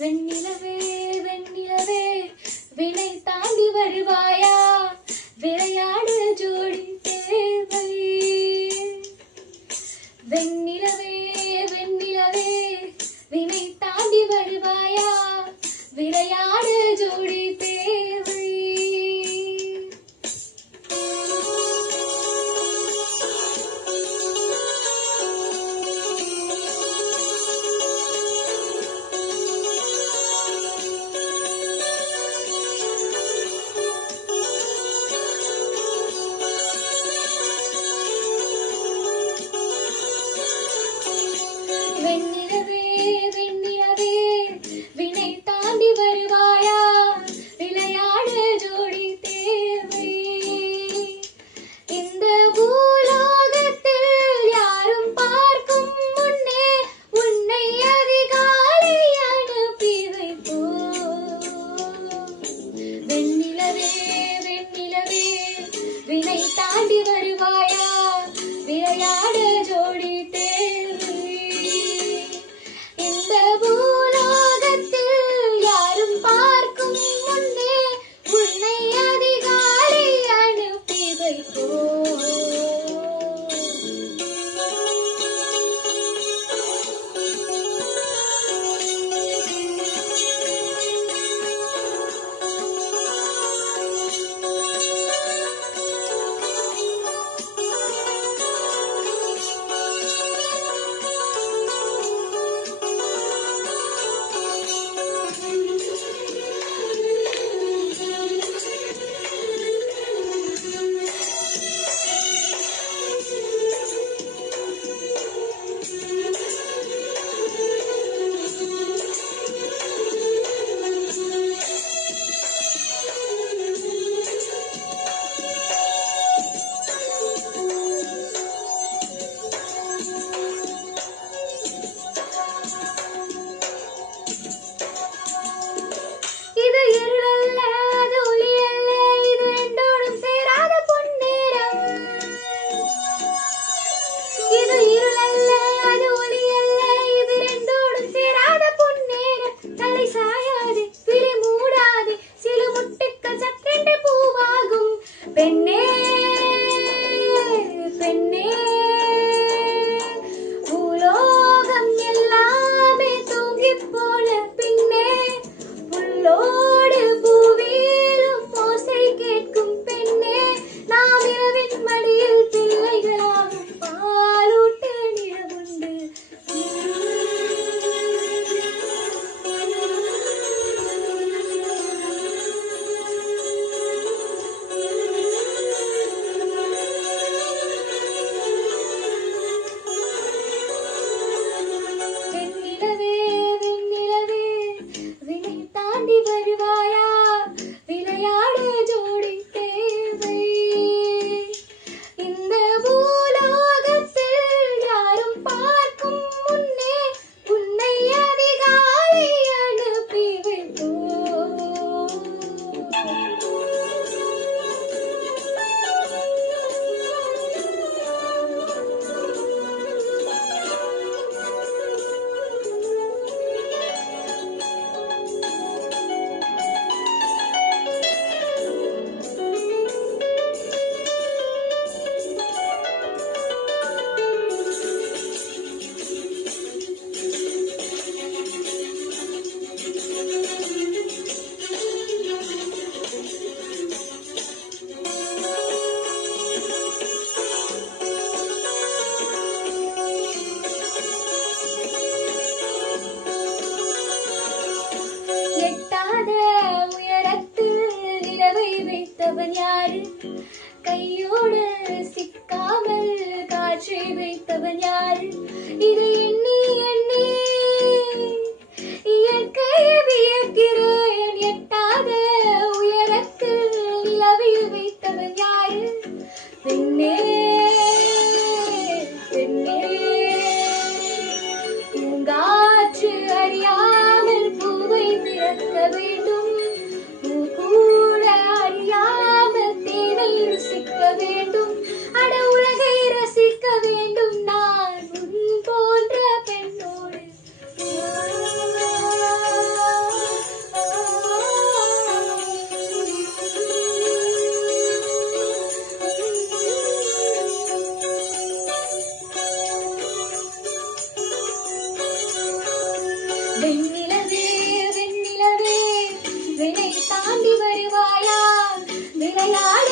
வெண்ணிலவே வெண்ணிலவே வினை தாண்டி வருவாயா, விளையாடு ஜோடி தேவை. வெண்ணிலவே வெண்ணிலவே வினை தாண்டி வருவாயா, விளையாடு ஜோடி தேவை. வெண்ணிலவே வெண்ணிலவே வினை தாண்டி வருவாயா, விளையாட ஜோடி தேவை. இந்த பூலோகத்தில் யாரும் பார்க்கும் முன்னே உன்னை அதிகாலை அனுப்பி வைப்போம். வெண்ணிலவே வெண்ணிலவே வினை தாண்டி வருவாயா, விளையாட ஜோடி தேவை. இந்த பூலோகத்தில் யாரும் பார்க்கும் முன்னே உன்னை அதிகாலை அனுப்பி வைப்போம். இது இருளல்ல, அது ஒளி அல்ல, இது ரெண்டோடும் சேராத பொன்னேரம். இது இருளல்ல, அது ஒளி அல்ல, இது ரெண்டோடும் சேராத பொன்னேரம். தலை சாயாதே, விழி மூடாதே, சிறு முட்டுக்கள் சற்றென்று பூவாகும். பெண்ணே பெண்ணே பூலோகம் எல்லாமே தூங்கி போன பின்னே புல்லோடு பூவிலும் ஓசை கேட்கும் பெண்ணே. நாம் இரவின் மடியில் பிள்ளைகளாகும் பாலூட்ட நிலவுண்டு. வெண்ணிலவே வெண்ணிலவே வினை தாண்டி வருவாயா, விளையாட ஜோடி தேவை. இந்த பூலோகத்தில் யாரும் பார்க்கும் முன்னே உன்னை அதிகாலை அனுப்பி வைப்போம். எட்டாத உயரத்தில் நிலவை வைத்தவன் யாரு? கையோடு சிக்காமல் காற்றை வைத்தவன் யாரு? இதை எண்ணி எண்ணி இயற்கையை வியக்கிறேன். எட்டாத உயரத்தில் நிலவை வைத்தவன் யாரு? பெண்ணே பெண்ணே பூங்காற்று அறியாமல் பூவை திறக்க வேண்டும். பூ கூட அறியாமல் தேனை வெண்ணிலவே வெண்ணிலவே வினை தாண்டி வருவாயா விளையாட